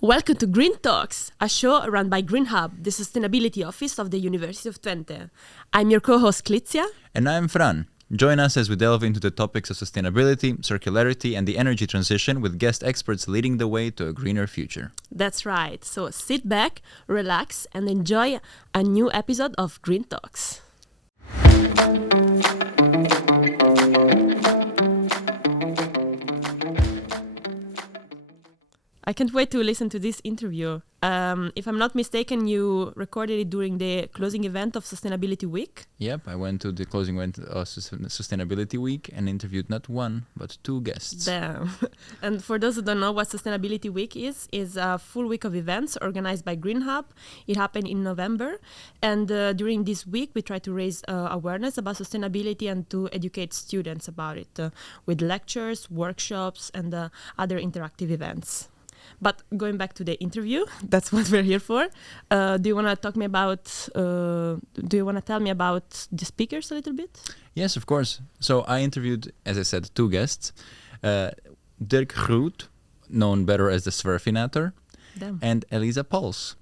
Welcome to Green Talks, a show run by Green Hub, the sustainability office of the University of Twente. I'm your co-host Clizia. And I'm Fran. Join us as we delve into the topics of sustainability, circularity, and the energy transition with guest experts leading the way to a greener future. That's right. So sit back, relax, and enjoy a new episode of Green Talks. I can't wait to listen to this interview. If I'm not mistaken, you recorded it during the closing event of Sustainability Week. Yep, I went to the closing event of Sustainability Week and interviewed not one, but two guests. Damn. And for those who don't know what Sustainability Week is a full week of events organized by Green Hub. It happened in November. And during this week, we try to raise awareness about sustainability and to educate students about it with lectures, workshops, and other interactive events. But going back to the interview, that's what we're here for. Do you want to talk me about? Do you want to tell me about the speakers a little bit? Yes, of course. So I interviewed, as I said, two guests: Dirk Groot, known better as the Zwerfinator, and Elisah Pals.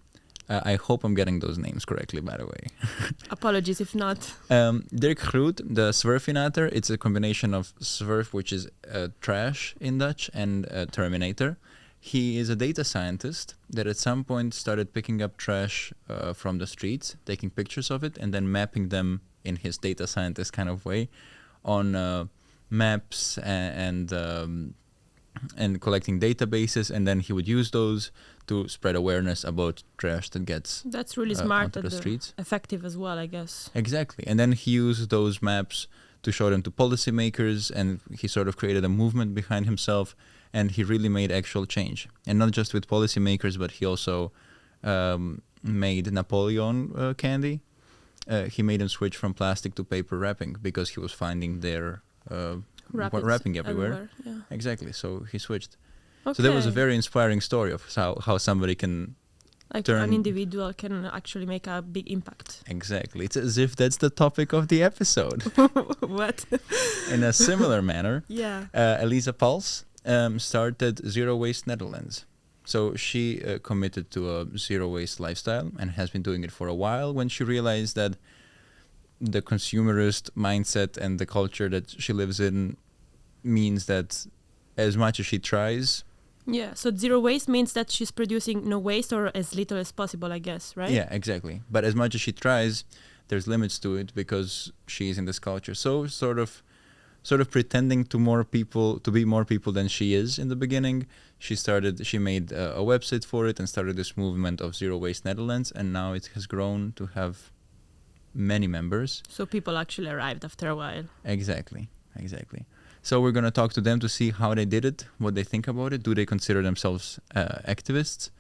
I hope I'm getting those names correctly, by the way. Apologies if not. Dirk Groot, the Zwerfinator, it's a combination of zwerf, which is trash in Dutch, and Terminator. He is a data scientist that at some point started picking up trash from the streets, taking pictures of it, and then mapping them in his data scientist kind of way on maps and collecting databases, and then he would use those to spread awareness about trash that gets That's really smart onto the streets. Effective as well, I guess. Exactly. And then he used those maps to show them to policymakers, and he sort of created a movement behind himself, and he really made actual change. And not just with policymakers, but he also made Napoleon candy. He made them switch from plastic to paper wrapping because he was finding their wrapping everywhere. Yeah. Exactly. So he switched. Okay. So that was a very inspiring story of how somebody can an individual can actually make a big impact. Exactly. It's as if that's the topic of the episode. What? In a similar manner, yeah. Elisah Pals started Zero Waste Netherlands. So she committed to a zero waste lifestyle and has been doing it for a while when she realized that the consumerist mindset and the culture that she lives in means that as much as she tries. Yeah, so zero waste means that she's producing no waste or as little as possible, I guess, right? Yeah, exactly. But as much as she tries, there's limits to it because she's in this culture. So sort of pretending to be more people than she is in the beginning. She made a website for it and started this movement of Zero Waste Netherlands, and now it has grown to have many members. So people actually arrived after a while. Exactly. So we're going to talk to them to see how they did it, what they think about it. Do they consider themselves activists?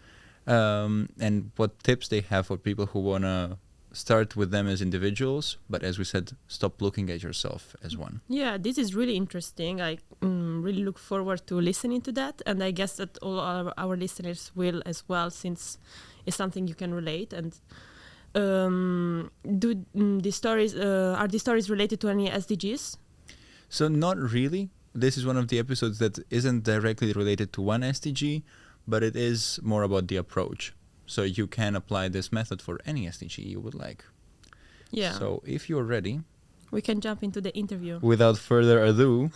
And what tips they have for people who want to start with them as individuals, but as we said, stop looking at yourself as one. Yeah, this is really interesting. I really look forward to listening to that, and I guess that all our listeners will as well, since it's something you can relate. And are these stories related to any SDGs? So not really. This is one of the episodes that isn't directly related to one SDG, but it is more about the approach. So you can apply this method for any SDG you would like. Yeah. So if you're ready, we can jump into the interview. Without further ado,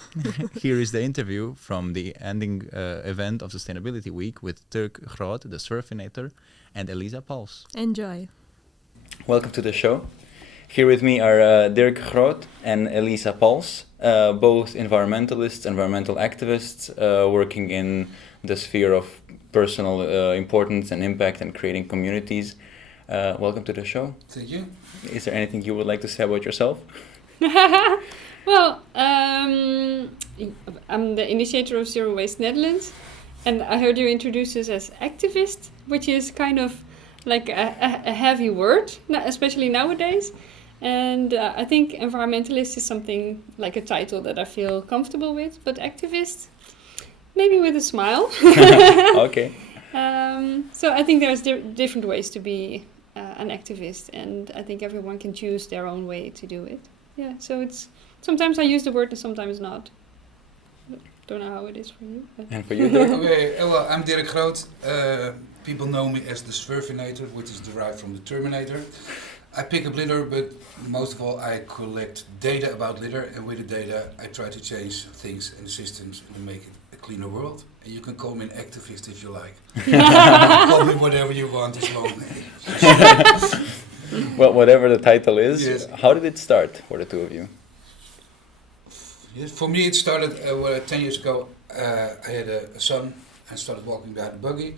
here is the interview from the ending event of Sustainability Week with Dirk Groot, the Zwerfinator, and Elisah Pals. Enjoy. Welcome to the show. Here with me are Dirk Groot and Elisah Pals, both environmentalists, environmental activists, working in the sphere of personal importance and impact and creating communities. Welcome to the show. Thank you. Is there anything you would like to say about yourself? Well, I'm the initiator of Zero Waste Netherlands, and I heard you introduce us as activist, which is kind of like a heavy word, especially nowadays. And I think environmentalist is something like a title that I feel comfortable with, but activist, maybe with a smile. Okay. So I think there's different ways to be an activist, and I think everyone can choose their own way to do it. Yeah, so it's sometimes I use the word and sometimes not. Don't know how it is for you. But. And for you, Dirk? Okay, well, I'm Dirk Groot. People know me as the Zwerfinator, which is derived from the Terminator. I pick up litter, but most of all I collect data about litter, and with the data I try to change things and systems and make it a cleaner world. And you can call me an activist if you like. Call me whatever you want as long. Well, whatever the title is, Yes. How did it start for the two of you? Yes, for me it started 10 years ago. I had a son and started walking behind a buggy,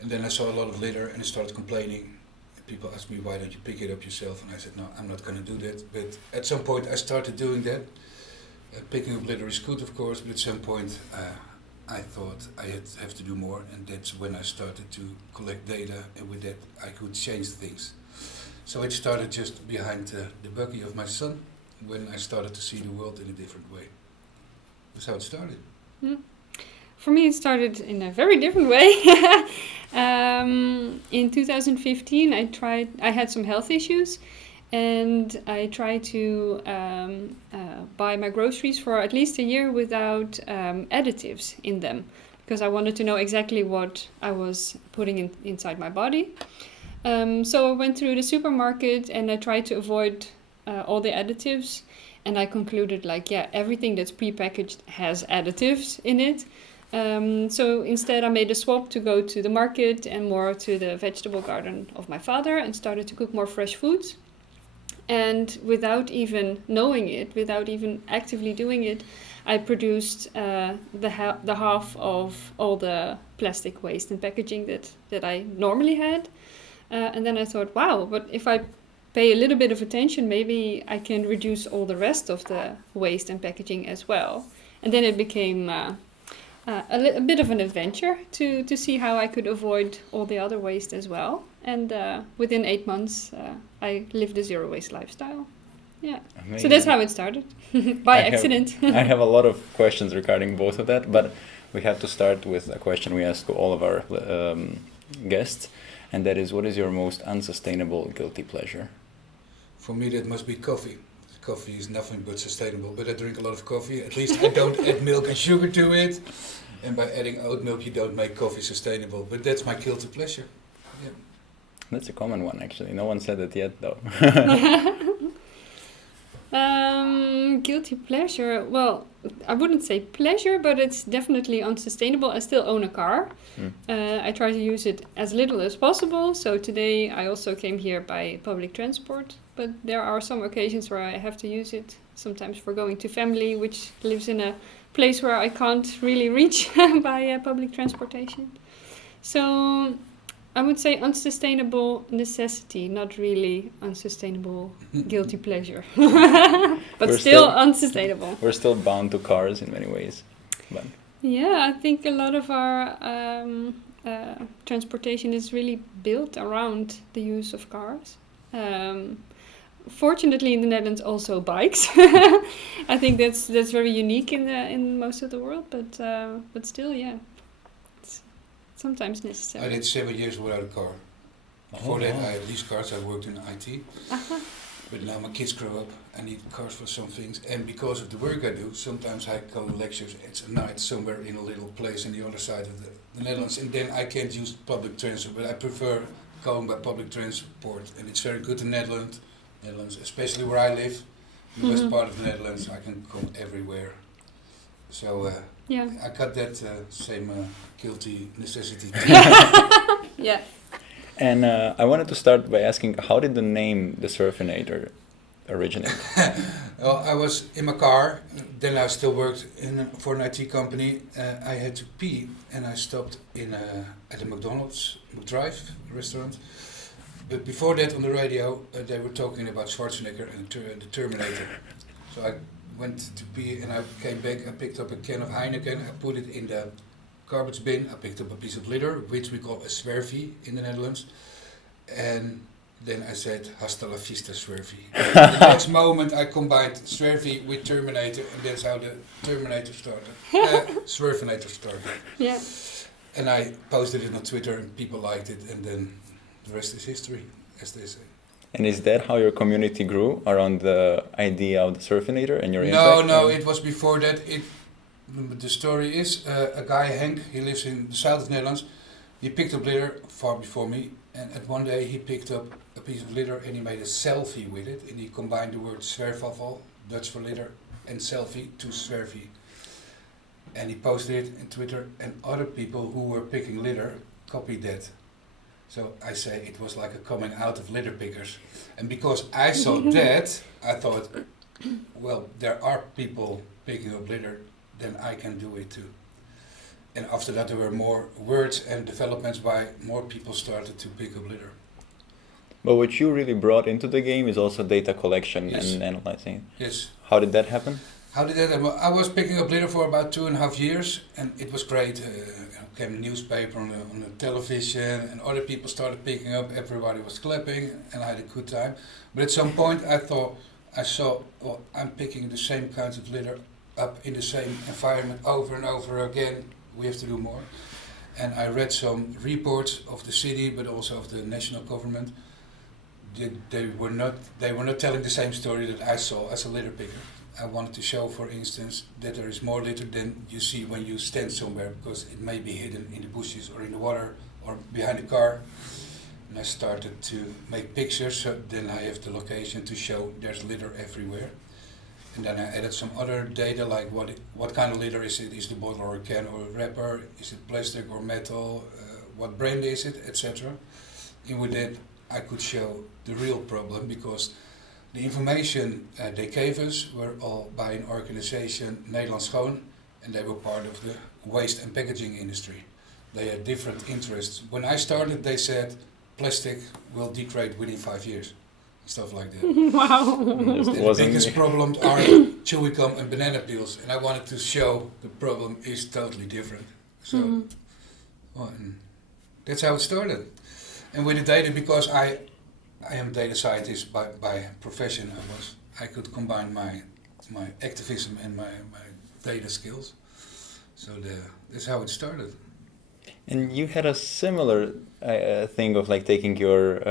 and then I saw a lot of litter and I started complaining. People asked me, why don't you pick it up yourself? And I said, no, I'm not going to do that. But at some point I started doing that. Picking up litter is good, of course, but at some point I thought I have to do more, and that's when I started to collect data, and with that I could change things. So it started just behind the buggy of my son, when I started to see the world in a different way. That's how it started. For me, it started in a very different way. In 2015, I had some health issues, and I tried to buy my groceries for at least a year without additives in them, because I wanted to know exactly what I was putting inside my body. So I went through the supermarket and I tried to avoid all the additives, and I concluded everything that's prepackaged has additives in it. So instead I made a swap to go to the market and more to the vegetable garden of my father, and started to cook more fresh foods. And without even knowing it, without even actively doing it, I produced the half of all the plastic waste and packaging that I normally had. And then I thought, wow, but if I pay a little bit of attention, maybe I can reduce all the rest of the waste and packaging as well. And then it became a bit of an adventure to see how I could avoid all the other waste as well. And within 8 months, I lived a zero waste lifestyle. Yeah. Amazing. So that's how it started, by accident. I have a lot of questions regarding both of that, but we have to start with a question we ask all of our guests, and that is, what is your most unsustainable guilty pleasure? For me that must be coffee. Coffee is nothing but sustainable, but I drink a lot of coffee. At least I don't add milk and sugar to it. And by adding oat milk, you don't make coffee sustainable. But that's my guilty pleasure. Yeah. That's a common one, actually. No one said it yet, though. Guilty pleasure. Well, I wouldn't say pleasure, but it's definitely unsustainable. I still own a car. I try to use it as little as possible. So today I also came here by public transport. But there are some occasions where I have to use it. Sometimes for going to family, which lives in a place where I can't really reach by public transportation. So I would say unsustainable necessity, not really unsustainable guilty pleasure. But We're still unsustainable. We're still bound to cars in many ways. But Yeah, I think a lot of our transportation is really built around the use of cars. Fortunately, in the Netherlands, also bikes. I think that's very unique in most of the world, but still, yeah, it's sometimes necessary. I did 7 years without a car. Before that I had these cars, I worked in IT. But now my kids grow up, I need cars for some things. And because of the work I do, sometimes I go to lectures at night somewhere in a little place on the other side of the Netherlands. And then I can't use public transport, but I prefer going by public transport. And it's very good in Netherlands, especially where I live. In the west part of the Netherlands, I can come everywhere. So Yeah. I got that same guilty necessity. Yeah. And I wanted to start by asking, how did the name the Zwerfinator originate? Well, I was in my car, then I still worked for an IT company. I had to pee and I stopped at a McDonald's, McDrive restaurant. But before that on the radio, they were talking about Schwarzenegger and the Terminator. So I went to pee and I came back, I picked up a can of Heineken, I put it in the garbage bin, I picked up a piece of litter, which we call a Zwerfie in the Netherlands. And then I said, hasta la vista, Zwerfie. The next moment I combined Zwerfie with Terminator, and that's how the Terminator started. Zwerfinator started. Yeah. And I posted it on Twitter and people liked it, and then the rest is history, as they say. And is that how your community grew, around the idea of the Zwerfinator and your impact? No, it was before that. The story is a guy, Henk, he lives in the south of Netherlands. He picked up litter far before me, and at one day he picked up a piece of litter and he made a selfie with it, and he combined the word zwerfafval, Dutch for litter, and selfie to zwerfie. And he posted it in Twitter, and other people who were picking litter copied that. So I say it was like a coming out of litter pickers. And because I saw that, I thought, well, there are people picking up litter, then I can do it too. And after that there were more words and developments by more people started to pick up litter. But what you really brought into the game is also data collection Yes. and analyzing. Yes. How did that happen? How did that happen? I was picking up litter for about 2.5 years, and it was great. Came a newspaper on the television, and other people started picking up. Everybody was clapping, and I had a good time. But at some point, I saw, well, I'm picking the same kinds of litter up in the same environment over and over again. We have to do more. And I read some reports of the city, but also of the national government. They were not telling the same story that I saw as a litter picker. I wanted to show, for instance, that there is more litter than you see when you stand somewhere, because it may be hidden in the bushes or in the water or behind a car. And I started to make pictures, so then I have the location to show there's litter everywhere. And then I added some other data, like what kind of litter is it? Is it a bottle or a can or a wrapper? Is it plastic or metal? What brand is it, etc. And with that, I could show the real problem, because the information they gave us were all by an organization, Nederland Schoon, and they were part of the waste and packaging industry. They had different interests. When I started, they said plastic will degrade within 5 years, stuff like that. Wow. The biggest problems are chewing gum and banana peels, and I wanted to show the problem is totally different. So, well, and that's how it started. And with the data, because I am a data scientist by profession, I could combine my activism and my data skills. So that's how it started. And you had a similar thing of like taking your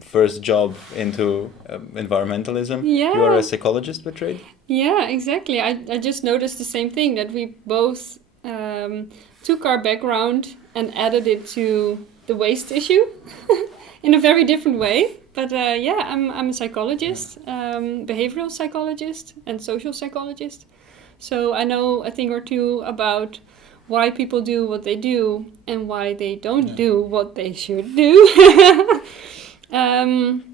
first job into environmentalism. Yeah. You are a psychologist by trade? Yeah, exactly. I just noticed the same thing, that we both took our background and added it to the waste issue in a very different way. But yeah, I'm a psychologist, behavioral psychologist and social psychologist. So I know a thing or two about why people do what they do and why they don't do what they should do. And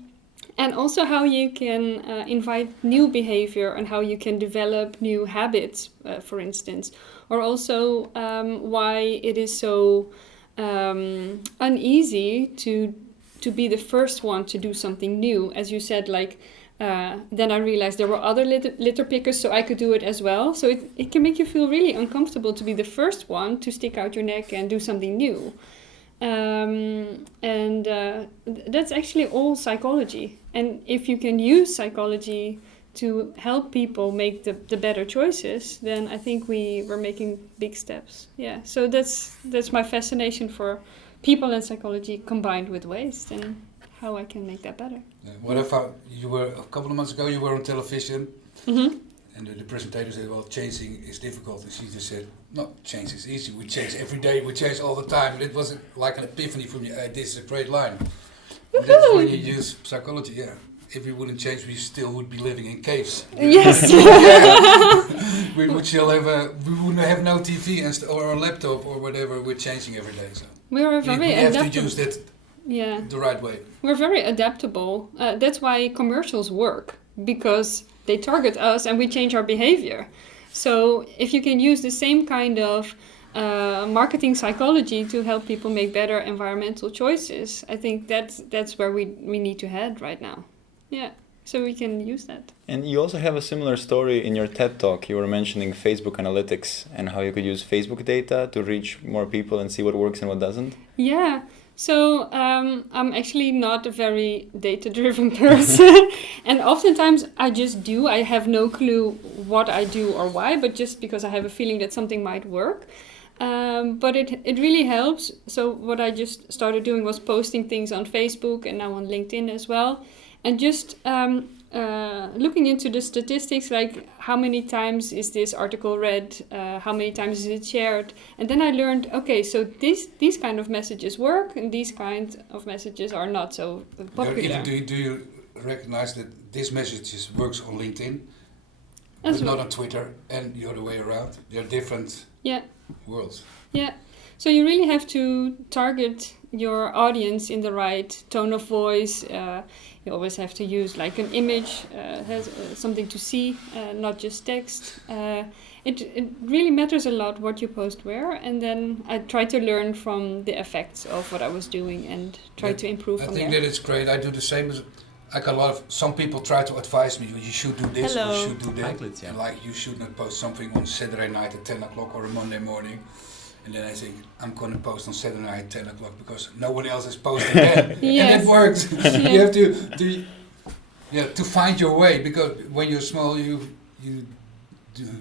also how you can invite new behavior and how you can develop new habits, for instance. Or also why it is so uneasy to be the first one to do something new. As you said, like, then I realized there were other litter pickers, so I could do it as well. So it can make you feel really uncomfortable to be the first one to stick out your neck and do something new. And that's actually all psychology. And if you can use psychology to help people make the better choices, then I think we're making big steps. Yeah, so that's my fascination for people and psychology combined with waste and how I can make that better. What I found, you were a couple of months ago, you were on television, and the presentator said, well, changing is difficult, and she just said, no, change is easy, we change every day, we change all the time. And it was like an epiphany for me, this is a great line. That's when you use psychology, yeah. If we wouldn't change, we still would be living in caves. Yes. We would still we wouldn't have no TV or a laptop or whatever. We're changing every day. So we are very adaptable. have to use that the right way. We're very adaptable. That's why commercials work, because they target us and we change our behavior. So if you can use the same kind of marketing psychology to help people make better environmental choices, I think that's where we need to head right now. Yeah, so we can use that. And you also have a similar story in your TED Talk. You were mentioning Facebook analytics and how you could use Facebook data to reach more people and see what works and what doesn't. Yeah, so I'm actually not a very data-driven person. And oftentimes I just do. I have no clue what I do or why, but just because I have a feeling that something might work. But it really helps. So what I just started doing was posting things on Facebook and now on LinkedIn as well. And just looking into the statistics, like how many times is this article read, how many times is it shared, and then I learned, okay, so these kind of messages work, and these kind of messages are not so popular. Do you recognize that this message works on LinkedIn, As but well. not on Twitter, and the other way around? They're different Yeah. worlds. Yeah, so you really have to target your audience in the right tone of voice. You always have to use like an image, has something to see, not just text. It really matters a lot what you post where, and then I try to learn from the effects of what I was doing and try to improve I from think there. that it's great. I do the same as like a lot of some people try to advise me. You should do this or Hello. you should do that. Outlets, yeah. Like you should not post something on Saturday night at 10 o'clock or a Monday morning. And then I think I'm gonna post on Saturday night at 10 o'clock because no one else is posting then. Yes. And it works. Yeah. You have to find your way, because when you're small you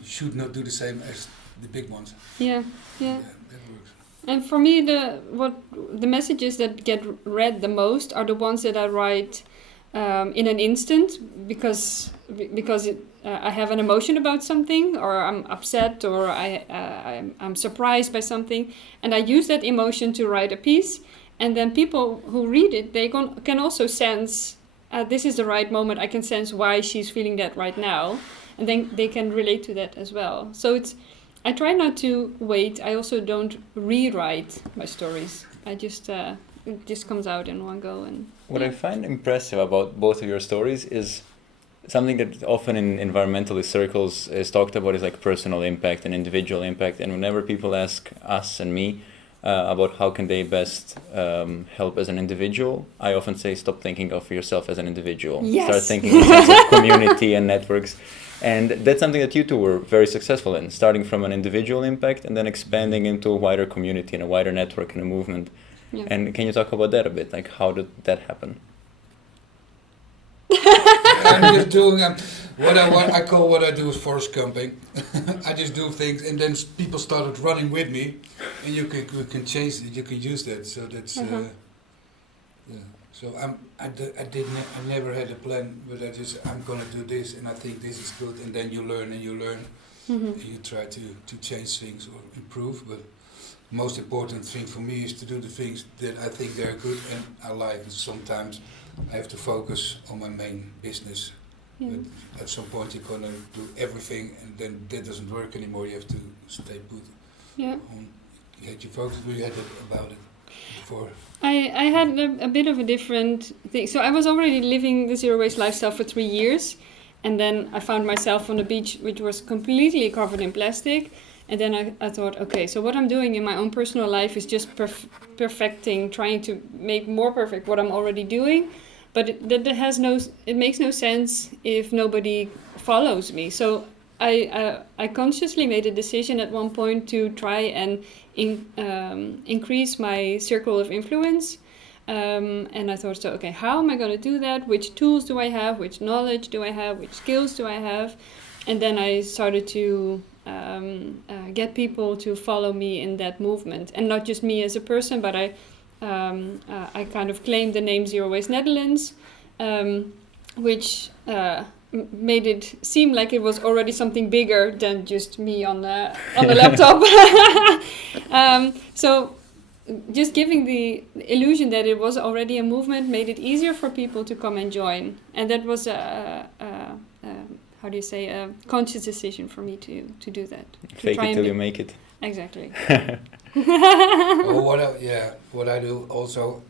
should not do the same as the big ones. Yeah. Yeah, that works. And for me, the messages that get read the most are the ones that I write in an instant, because I have an emotion about something, or I'm upset, or I'm surprised by something, and I use that emotion to write a piece. And then people who read it, they can also sense this is the right moment. I can sense why she's feeling that right now, and then they can relate to that as well. So I try not to wait. I also don't rewrite my stories. I just it just comes out in one go. And What I find impressive about both of your stories is something that often in environmentalist circles is talked about is like personal impact and individual impact. And whenever people ask us and me about how can they best help as an individual, I often say stop thinking of yourself as an individual. Yes. Start thinking in terms of community and networks. And that's something that you two were very successful in, starting from an individual impact and then expanding into a wider community and a wider network and a movement. Yeah. And can you talk about that a bit? Like, how did that happen? I'm just doing what I call what I do is forest camping. I just do things, and then people started running with me, and you can change it. You can use that. So that's yeah. So I never had a plan, but I'm gonna do this, and I think this is good, and then you learn and you learn, and you try to change things or improve. But most important thing for me is to do the things that I think they're good and I like. And sometimes I have to focus on my main business. Yeah. But at some point you're gonna do everything, and then that doesn't work anymore. You have to stay put Yeah. on. You had your focus, but you had it about it before. I had a bit of a different thing. So I was already living the zero waste lifestyle for 3 years, and then I found myself on a beach which was completely covered in plastic. And then I thought, okay, so what I'm doing in my own personal life is just perfecting, trying to make more perfect what I'm already doing. But it makes no sense if nobody follows me. So I consciously made a decision at one point to try and increase my circle of influence. And I thought, so okay, how am I going to do that? Which tools do I have? Which knowledge do I have? Which skills do I have? And then I started to get people to follow me in that movement, and not just me as a person, but I kind of claimed the name Zero Waste Netherlands, which made it seem like it was already something bigger than just me on the laptop. So just giving the illusion that it was already a movement made it easier for people to come and join, and that was how do you say, a conscious decision for me to do that. Fake it till you make it. Exactly. What I do also,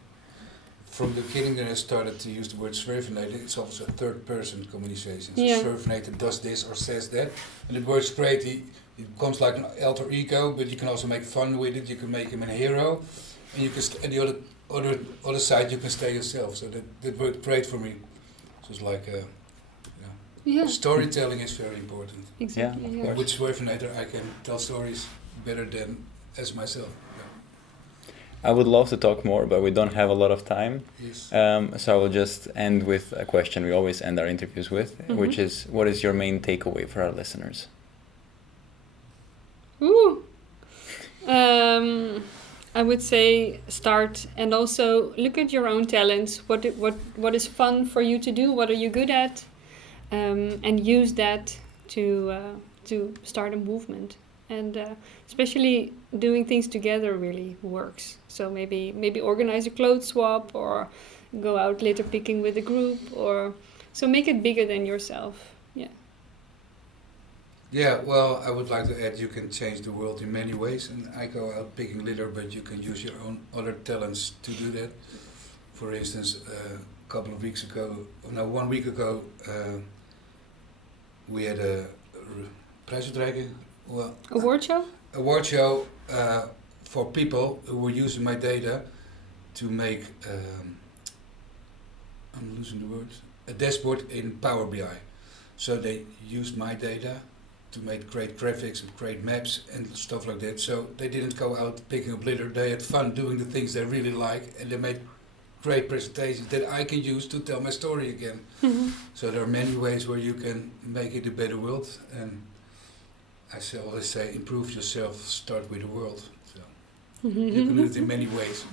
from the beginning that I started to use the word Zwerfinator, it's also a third person communication. So Yeah. Zwerfinator does this or says that, and it works great. It becomes like an alter ego, but you can also make fun with it. You can make him a hero, and you can and the other side you can stay yourself. So that worked great for me. So it's like Yeah. storytelling is very important. Exactly. Yeah, of Yeah. course. With Zwerfinator I can tell stories better than as myself. I would love to talk more, but we don't have a lot of time. Yes. So I will just end with a question we always end our interviews with, which is, what is your main takeaway for our listeners? Ooh. I would say start, and also look at your own talents. What is fun for you to do? What are you good at? and use that to start a movement. And especially doing things together really works. So maybe organize a clothes swap or go out litter picking with a group, or so make it bigger than yourself. Yeah. Yeah, well, I would like to add, you can change the world in many ways, and I go out picking litter, but you can use your own other talents to do that. For instance, a couple of weeks ago, 1 week ago, we had a prijsuitreiking. Well, award show for people who were using my data to make, I'm losing the words, a dashboard in Power BI. So they used my data to make great graphics and great maps and stuff like that. So they didn't go out picking up litter. They had fun doing the things they really like, and they made great presentations that I can use to tell my story again. Mm-hmm. So there are many ways where you can make it a better world, and I always say, improve yourself, start with the world. So you can do it in many ways.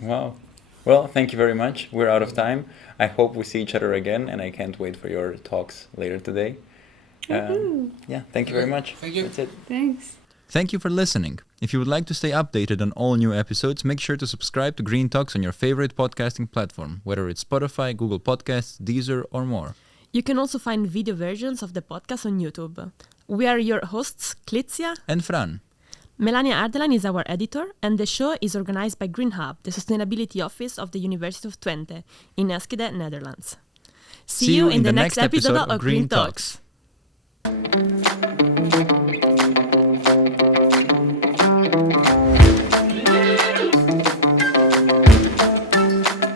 Wow. Well, thank you very much. We're out of time. I hope we see each other again, and I can't wait for your talks later today. Yeah, thank you very much. Thank you. That's it. Thanks. Thank you for listening. If you would like to stay updated on all new episodes, make sure to subscribe to Green Talks on your favorite podcasting platform, whether it's Spotify, Google Podcasts, Deezer, or more. You can also find video versions of the podcast on YouTube. We are your hosts, Klitzia And Fran. Melania Ardelan is our editor, and the show is organized by Green Hub, the sustainability office of the University of Twente in Enschede, Netherlands. See you in the next episode of Green Talks.